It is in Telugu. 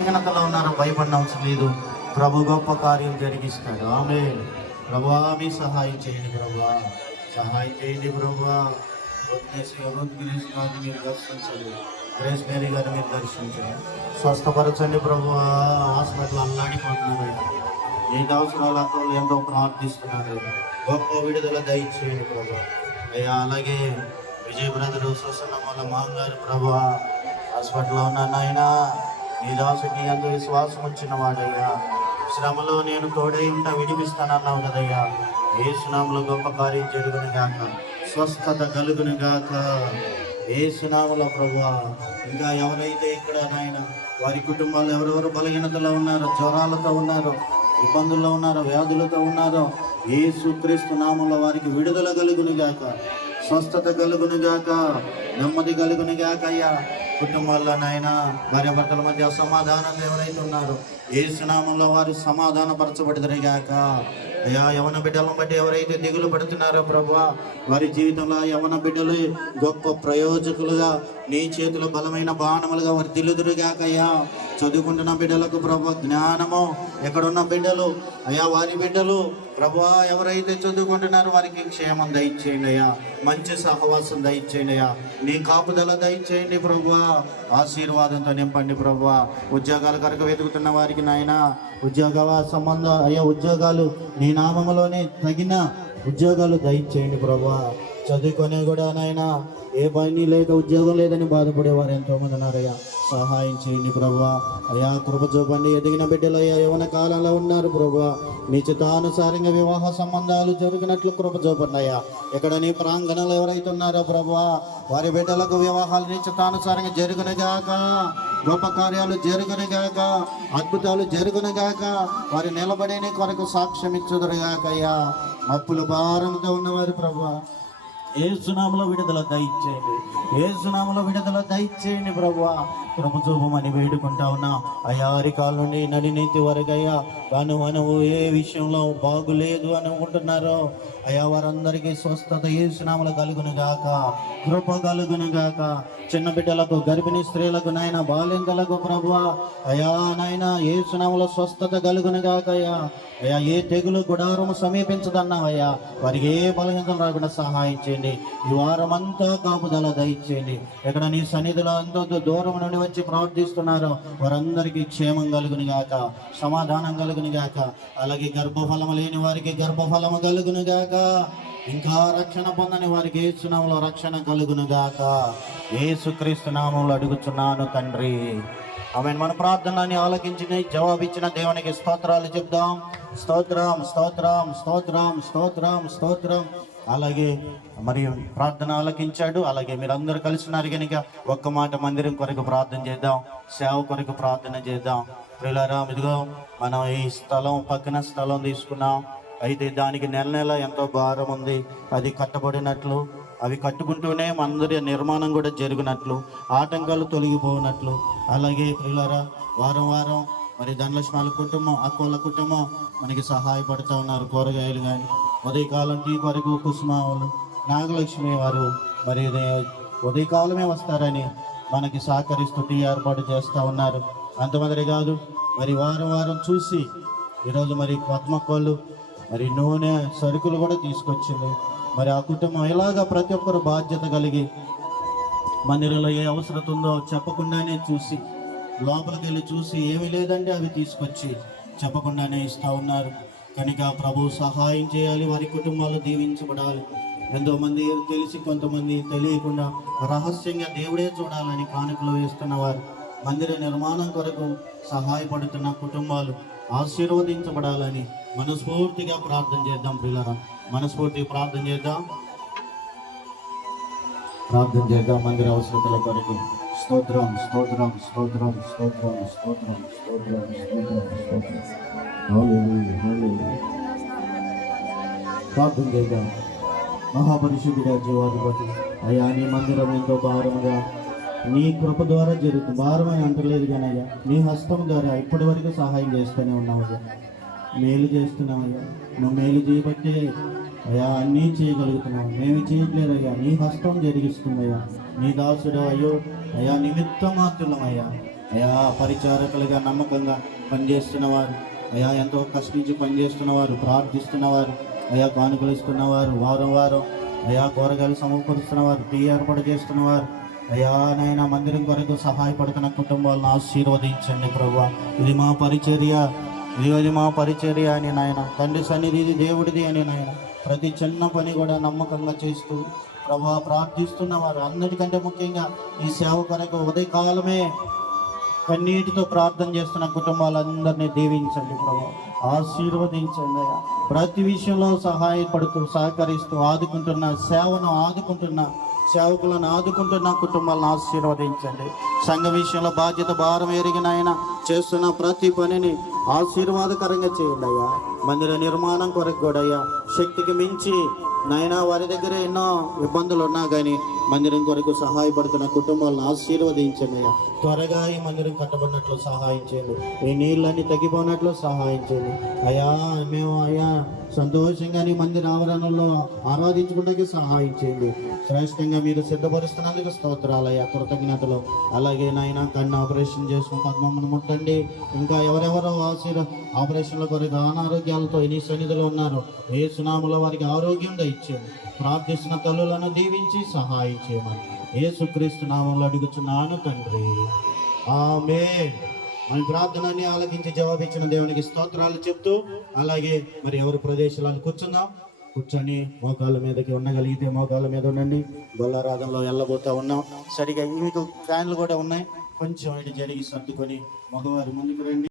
ఘనతలో ఉన్నారు, భయపడిన అవసరం లేదు. ప్రభు గొప్ప కార్యం జరిగిస్తాడు. ఆమె ప్రభువా మీ సహాయం చేయండి, ప్రభువా సహాయం చేయండి, ప్రభువా. గారిని మీరు దర్శించండి, గ్రేస్ మేరీ గారిని మీరు దర్శించండి, స్వస్థపరచండి ప్రభువా. హాస్పిటల్ అల్లాడిపోతున్నారు, నీకు అవసరాలతో ఎంతో ప్రార్థిస్తున్నారు. గొప్ప విడుదల దయచేయండి ప్రభు అయ్యా. అలాగే విజయ్ బ్రదరు సుసన్నం వల్ల మామగారు ప్రభు హాస్పిటల్లో ఉన్నాను. ఆయన నీ దాసుకి ఎంత విశ్వాసం వచ్చిన వాడయ్యా. శ్రమలో నేను తోడై ఉంటా విడిపిస్తానన్నావు కదయ్యా. ఏ సునాములో గొప్ప కార్యం జరుగును గాక, స్వస్థత కలుగును గాక ఏ సునాములో ప్రభు. ఇంకా ఎవరైతే ఇక్కడ నాయన వారి కుటుంబాల్లో ఎవరెవరు బలహీనతలో ఉన్నారో, జ్వరాలతో ఉన్నారో, ఇబ్బందుల్లో ఉన్నారో, వ్యాధులతో ఉన్నారో, యేసుక్రీస్తు నామములో వారికి విడుదల కలుగును గాక, స్వస్థత కలుగును గాక, నెమ్మది కలుగును గాక అయ్యా. కుటుంబాల్లో నాయన భార్య భర్తల మధ్య అసమాధానాలు ఎవరైతే ఉన్నారో యేసు నామములో వారు సమాధానపరచబడుదురు గాక అయ్యా. యవన బిడ్డలను బట్టి ఎవరైతే దిగులు పడుతున్నారో ప్రభువా, వారి జీవితంలో యవన బిడ్డలు గొప్ప ప్రయోజకులుగా నీ చేతులు బలమైన బాణములుగా వర్ధిల్లుదురుగాక అయ్యా. చదువుకుంటున్న బిడ్డలకు ప్రభు జ్ఞానము, ఎక్కడున్న బిడ్డలు అయ్యా వారి బిడ్డలు ప్రభువా ఎవరైతే చదువుకుంటున్నారో వారికి క్షేమం దయచేయండి అయ్యా, మంచి సహవాసం దయచేయండి అయ్యా, నీ కాపుదల దయచేయండి ప్రభువా, ఆశీర్వాదంతో నింపండి ప్రభువా. ఉద్యోగాల కొరకు వెతుకుతున్న వారికి నాయన ఉద్యోగ సంబంధం అయ్యా, ఉద్యోగాలు నీ నామములోనే తగిన ఉద్యోగాలు దయచేయండి ప్రభువా. చదువుకొని కూడా నాయన ఏ పని లేక ఉద్యోగం లేదని బాధపడేవారు ఎంతోమంది ఉన్నారయ్యా, సహాయం చేయండి ప్రభువా. అయ్యా కృప చూపండి. ఎదిగిన బిడ్డలు అయ్యా యవన కాలంలో ఉన్నారు ప్రభువా, నీ చిత్తానుసారంగా వివాహ సంబంధాలు జరిగినట్లు కృప చూపండి అయ్యా. ఇక్కడ నీ ప్రాంగణంలో ఎవరైతే ఉన్నారో ప్రభువా, వారి బిడ్డలకు వివాహాలు నీ చిత్తానుసారంగా జరుగునుగాక, గొప్ప కార్యాలు జరుగునుగాక, అద్భుతాలు జరుగునుగాక, వారి నిలబడే కొరకు సాక్ష్యం ఇచ్చుదురుగాక అయ్యా. అప్పుల భారంతో ఉన్నవారు ప్రభువా యేసు నామములో విడుదల దయచేయండి, యేసు నామములో విడుదల దయచేయండి ప్రభువా. కృప చూపమని వేడుకుంటా ఉన్నా అయ్యా. అరికాల నుండి నడినీతి వరకు అయ్యా అనువు ఏ విషయంలో బాగులేదు అని అనుకుంటున్నారో అయ్యా వారందరికీ స్వస్థత యేసు నామములో కలుగును గాక, కృప కలుగును గాక. చిన్న బిడ్డలకు, గర్భిణీ స్త్రీలకు నాయన, బాలింతలకు ప్రభువా అయ్యా నాయన యేసు నామములో స్వస్థత కలుగును గాక అయ్యా. అయ్యా ఏ తెగులు గుడారము సమీపించదన్నావయ్యా, వారికి ఏ బలహీనతలు రాకుండా సహాయం చేయండి. ఈ వారం అంతా కాపుదల దయచేయండి. ఎక్కడ నీ సన్నిధిలో ఎంతో దూరం నుండి వచ్చి ప్రార్థిస్తున్నారో వారందరికీ క్షేమం కలుగును గాక, సమాధానం కలుగును గాక. అలాగే గర్భఫలము లేని వారికి గర్భఫలము కలుగును గాక, ఇంకా రక్షణ పొందని వారికి యేసు నామములో రక్షణ కలుగును గాక. యేసుక్రీస్తు నామములో అడుగుచున్నాను తండ్రి, ఆమేన్. మన ప్రార్థనని ఆలకించిన జవాబిచ్చిన దేవునికి స్తోత్రాలు చెప్దాం. స్తోత్రం స్తోత్రం స్తోత్రం స్తోత్రం స్తోత్రం. అలాగే మరి ప్రార్థన ఆలకించాడు. అలాగే మీరు అందరూ కలిసినారు కనుక ఒక్క మాట మందిరం కొరకు ప్రార్థన చేద్దాం, సేవ కొరకు ప్రార్థన చేద్దాం. ప్రియులారా, ఇదిగో మనం ఈ స్థలం పక్కన స్థలం తీసుకున్నాం. అయితే దానికి నెల నెల ఎంతో భారం ఉంది. అది కట్టబడినట్లు, అవి కట్టుకుంటూనే మనందరి నిర్మాణం కూడా జరిగినట్లు, ఆటంకాలు తొలగిపోయినట్లు. అలాగే ప్రియులారా, వారం వారం మరి ధనలక్ష్మాల కుటుంబం, అక్కోళ్ళ కుటుంబం మనకి సహాయపడుతూ ఉన్నారు. కూరగాయలు కానీ ఉదయకాలం టీ కొరకు కుసుమావులు, నాగలక్ష్మి వారు మరి ఉదయకాలమే వస్తారని మనకి సహకరిస్తూ టీ ఏర్పాటు చేస్తూ ఉన్నారు. అంతమంది కాదు, మరి వారం వారం చూసి ఈరోజు మరి పద్మకోళ్ళు మరి నూనె సరుకులు కూడా తీసుకొచ్చింది. మరి ఆ కుటుంబం ఇలాగా ప్రతి ఒక్కరు బాధ్యత కలిగి మందిరంలో ఏ అవసరం ఉందో చెప్పకుండానే చూసి, లోపలికి వెళ్ళి చూసి ఏమీ లేదంటే అవి తీసుకొచ్చి చెప్పకుండానే ఇస్తూ ఉన్నారు. కనుక ప్రభు సహాయం చేయాలి, వారి కుటుంబాలు దీవించబడాలి. ఎంతోమంది తెలిసి, కొంతమంది తెలియకుండా రహస్యంగా దేవుడే చూడాలని కానుకలు వేస్తున్నవారు, మందిర నిర్మాణం కొరకు సహాయపడుతున్న కుటుంబాలు ఆశీర్వదించబడాలని మనస్ఫూర్తిగా ప్రార్థన చేద్దాం. ప్రియులారా, మనస్ఫూర్తిగా ప్రార్థన చేద్దాం, ప్రార్థన చేద్దాం మందిర అవసరతల కొరకు. స్తోత్రం స్తోత్రం స్తోత్రం స్తోత్రం స్తోత్రం స్తోత్రం స్తోత్రం. ప్రార్థన చేద్దాం. మహాపరిశుద్ధుడా, జీవాధిపతి అయ్యా, నీ మందిరం ఎంతో భారముగా నీ కృప ద్వారా జరుగుతుంది. భారమని అంటలేదు కానీ అయ్యా, నీ హస్తం ద్వారా ఇప్పటి వరకు సహాయం చేస్తూనే ఉన్నావయ్యా, మేలు చేస్తున్నావయ్యా. నువ్వు మేలు చేయబట్టే అయ్యా అన్నీ చేయగలుగుతున్నావు, మేము చేయట్లేదు అయ్యా, నీ హస్తం జరిగిస్తుందయ్యా. నీ దాసుడు అయ్యో అయ్యా నిమిత్త మాత్రులమయ్యా, అయా పరిచారకులుగా నమ్మకంగా పనిచేస్తున్నవారు, అయా ఎంతో కష్టించి పనిచేస్తున్నవారు, ప్రార్థిస్తున్నవారు, అయా కానుకలు ఇస్తున్నవారు, వారం వారం అయా కూరగాయలు సమకూరుస్తున్నవారు, టీ ఏర్పాటు చేస్తున్నవారు, అయా నైనా మందిరం కొరకు సహాయపడుతున్న కుటుంబాలను ఆశీర్వదించండి ప్రభువా. ఇది మా పరిచర్య, ఇది మా పరిచర్య అని నాయన, తండ్రి సన్నిధి ఇది దేవుడిది అని నాయన, ప్రతి చిన్న పని కూడా నమ్మకంగా చేస్తూ ప్రభువా ప్రార్థిస్తున్నవారు, అన్నిటికంటే ముఖ్యంగా ఈ సేవ కొరకు ఉదయకాలమే కన్నీటితో ప్రార్థన చేస్తున్న కుటుంబాలందరినీ దీవించండి ప్రభు, ఆశీర్వదించండి అయ్యా. ప్రతి విషయంలో సహాయపడుతూ సహకరిస్తూ ఆదుకుంటున్న సేవను ఆదుకుంటున్న సేవకులను ఆదుకుంటున్న కుటుంబాలను ఆశీర్వదించండి. సంఘ విషయంలో బాధ్యత భారం ఎరిగిన ఆయన చేస్తున్న ప్రతి పనిని ఆశీర్వాదకరంగా చేయండి అయ్యా. మందిర నిర్మాణం కొరకు కూడా అయ్యా శక్తికి మించి నాయన వారి దగ్గర ఎన్నో ఇబ్బందులు ఉన్నా కానీ మందిరం కొరకు సహాయపడుతున్న కుటుంబాలను ఆశీర్వదించండి అయ్యా. త్వరగా ఈ మందిరం కట్టబడినట్లు సహాయం చేయండి, ఈ నీళ్ళన్నీ తగ్గిపోయినట్లు సహాయం చేయండి అయ్యా. మేము అయ్యా సంతోషంగా నీ మందిర ఆవరణలో ఆరాధించుకుంటే సహాయం చేయండి. శ్రేష్టంగా మీరు సిద్ధపరుస్తున్నందుకు స్తోత్రాలయ్యా, కృతజ్ఞతలు. అలాగే నాయన కన్ను ఆపరేషన్ చేసుకుని పద్మమ్మను ముట్టండి. ఇంకా ఎవరెవరో ఆపరేషన్ల కొరకు అనారోగ్యాలతో ఎన్ని సన్నిధులు ఉన్నారో ఏ సునాములో వారికి ఆరోగ్యం ఇచ్చేయండి. ప్రార్థిస్తున్న తల్లులను దీవించి సహాయం చేయమని యేసుక్రీస్తు నామంలో అడుగుచున్నాను తండ్రి, ఆమేన్. మన ప్రార్థనని ఆలకించి జవాబిచ్చిన దేవునికి స్తోత్రాలు చెప్తూ, అలాగే మరి ఎవరి ప్రదేశాలను కూర్చొని మోకాళ్ళ మీదకి ఉండగలిగితే మోకాళ్ళ మీద ఉండండి. బొల్లారాధనలో వెళ్ళబోతా ఉన్నాం. సరిగా మీకు ఫ్యాన్లు కూడా ఉన్నాయి, కొంచెం ఇటు జరిగి సర్దుకొని మగవారు ముందుకు రండి.